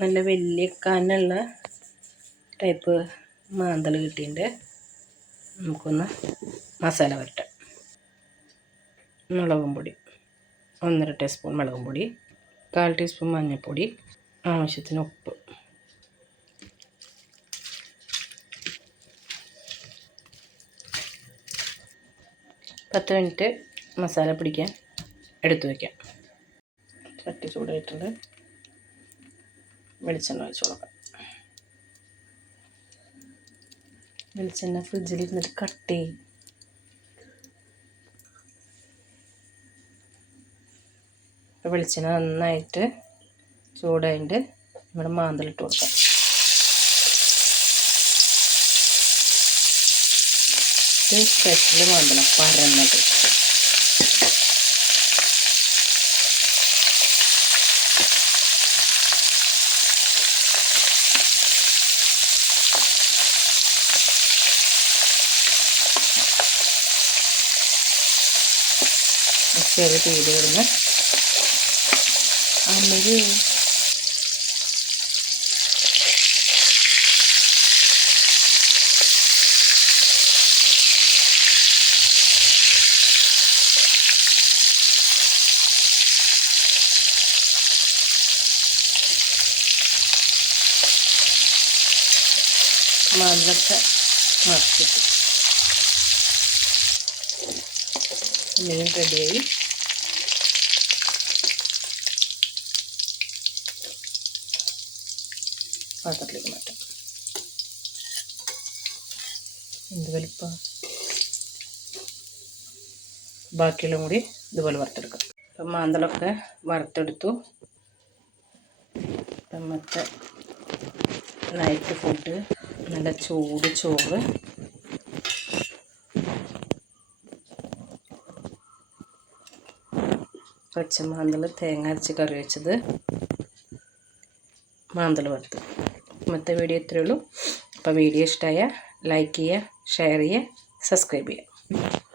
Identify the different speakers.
Speaker 1: നല്ല വലിയ കനുള്ള ടൈപ്പ് മാന്തൽ കിട്ടിയിട്ടുണ്ട് നമുക്കൊന്ന് മസാല വരട്ടാം. മുളകും പൊടി ഒന്നര ടീസ്പൂൺ മുളകും പൊടി കാൽ ടീസ്പൂൺ മഞ്ഞൾപ്പൊടി ആവശ്യത്തിന് ഉപ്പ്. പത്ത് മിനിറ്റ് മസാല പിടിക്കാൻ എടുത്തു വയ്ക്കാം ചട്ടി ചൂടായിട്ടുണ്ട്. വെളിച്ചെണ്ണ ഒഴിച്ച് കൊടുക്കാം. വെളിച്ചെണ്ണ ഫ്രിഡ്ജിൽ ഇരുന്നിട്ട് കട്ട് ചെയ്യും. ഇപ്പോൾ വെളിച്ചെണ്ണ നന്നായിട്ട് ചൂടായിട്ട് നമ്മുടെ മാന്തലിട്ട് കൊടുക്കാം. ഇത് സ്പെഷ്യൽ മാന്തളം പരന്നത്. ചെറിയ കിടന്ന് അമ്മര് മതൊക്കെ മറച്ചിട്ട് മീൻ റെഡിയായി. പാത്രത്തിലേക്ക് മാറ്റാം. എന്ത് വലിപ്പ ബാക്കിയുള്ള കൂടി ഇതുപോലെ വറുത്തെടുക്കാം. അപ്പം മാന്തളൊക്കെ വറുത്തെടുത്തു. മറ്റേ നൈറ്റ് ഫുഡ് നല്ല ചൂട് ചോറ്. പച്ചമാന്തൽ തേങ്ങ അരച്ച് കറി വെച്ചത് മാന്തൽ വറുത്ത്. ഇന്നത്തെ വീഡിയോ ഇത്രയേ ഉള്ളൂ. അപ്പോൾ വീഡിയോ ഇഷ്ടമായ ലൈക്ക് ചെയ്യുക ഷെയർ ചെയ്യുക സബ്സ്ക്രൈബ് ചെയ്യുക.